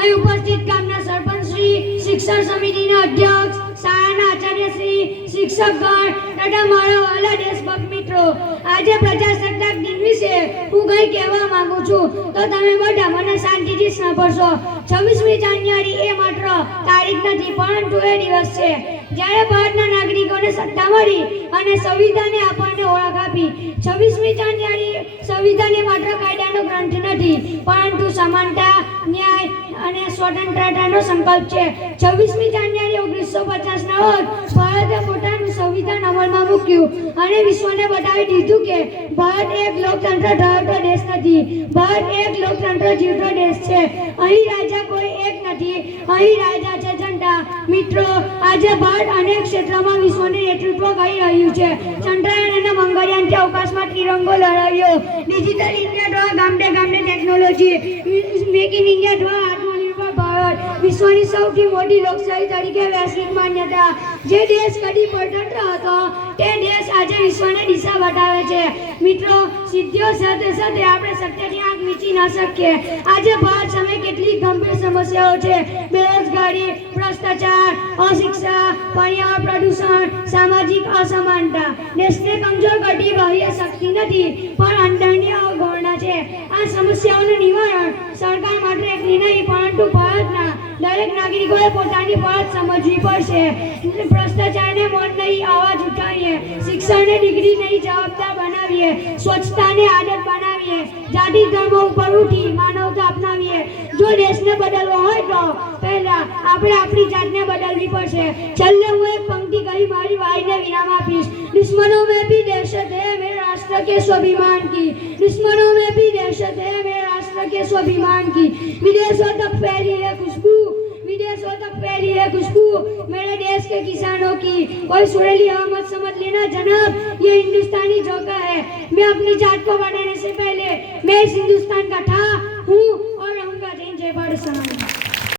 અહીં ઉપસ્થિત ગામના સરપંચ શ્રી, શિક્ષણ સમિતિના અધ્યક્ષ, શાળાના આચાર્ય શ્રી, શિક્ષકગણ તથા મારા વાલા દેશભક્ત મિત્રો, આજે પ્રજાસત્તાક દિન વિશે હું કંઈ કહેવા માંગુ છું તો તમે બધા મને શાંતિથી સાંભળશો। 26મી જાન્યુઆરી એ માત્ર તારીખ નથી પરંતુ એ દિવસ છે જ્યારે ભારતના નાગરિકોને સત્તા મળી અને સંવિધાને આપણને ઓળખ આપી। 26મી જાન્યુઆરી સંવિધાન એ માત્ર કાયદાનો ગ્રંથ નથી પરંતુ સમાનતા, ન્યાય અને સ્વતંત્રતાનો સંકલ્પ છે। 26મી જાન્યુઆરી 1950ના રોજ ભારતે પોતાનું સંવિધાન અમલમાં મૂક્યું અને વિશ્વને બતાવી દીધું કે ભારત એક લોકતંત્ર ધરાવતો દેશ નથી, ભારત એક લોકતંત્ર જીવતો દેશ છે। અહીં રાજા કોઈ એક નથી, અહીં રાજા છે જનતા। મિત્રો, આજે ભારત અનેક ક્ષેત્રોમાં વિશ્વનું નેતૃત્વ કરી રહ્યું છે। ચંદ્રયાન અને મંગળયાનથી અવકાશમાં તિરંગો લહેરાવ્યો, ડિજિટલ ઇન્ડિયા દ્વારા ગામડે ગામડે ટેકનોલોજી, મેક ઇન ઇન્ડિયા દ્વારા આત્મનિર્ભર ભારત, વિશ્વની સૌથી મોટી લોકશાહી તરીકે વૈશ્વિક માન્યતા। જે દેશ કદી પરતંત્ર હતો તે દેશ આજે વિશ્વને દિશા બતાવે છે। મિત્રો, સિદ્ધિઓ સાથે સાથે આપણે સત્યથી આંખ મીચી ન શકીએ। આજે ભારત સામે કેટલી ગંભીર સમસ્યાઓ છે: બેરોજગારી, ભ્રષ્ટાચાર, અશિક્ષા, પર્યાવરણ પ્રદૂષણ, સામાજિક અસમાનતા। દેશને કમજોર કરતી બાહ્ય શક્તિ નથી પણ અંદરની અવગણના છે। આ સમસ્યાઓનું નિવારણ સરકાર માત્ર એકલી નહીં પરંતુ ભારતના દરેક નાગરિકોએ પોતાની ફરજ સમજવી પડશે। ભ્રષ્ટાચારને મૌન નહીં, અવાજ ઉઠાવીએ, શિક્ષણને ડિગ્રી નહીં જવાબદાર બનાવીએ, સ્વચ્છતાને આદત બનાવીએ, જાતિ ધર્મ ઉપર ઉઠી માનવતા અપનાવીએ। જો દેશને બદલવો હોય તો પહેલા આપણે આપણી જાતને બદલવી પડશે। છેલ્લે હું એક પંક્તિ કહી મારી વાણીને વિરામ આપીશ। दुश्मनों में भी दहशत है मेरे राष्ट्र के स्वाभिमान की, दुश्मनों में भी दहशत है मेरे राष्ट्र के स्वाभिमान की। विदेशों तक फैली है खुशबू, विदेशों तक फैली है खुशबू मेरे देश के किसानों की। कोई सुरेली हवा मत समझ लेना जनाब, ये हिंदुस्तानी झोंका है। मैं अपनी जात को बढ़ाने से पहले मैं इस हिंदुस्तान का था, हूँ और रहूंगा। जय भारत समाज।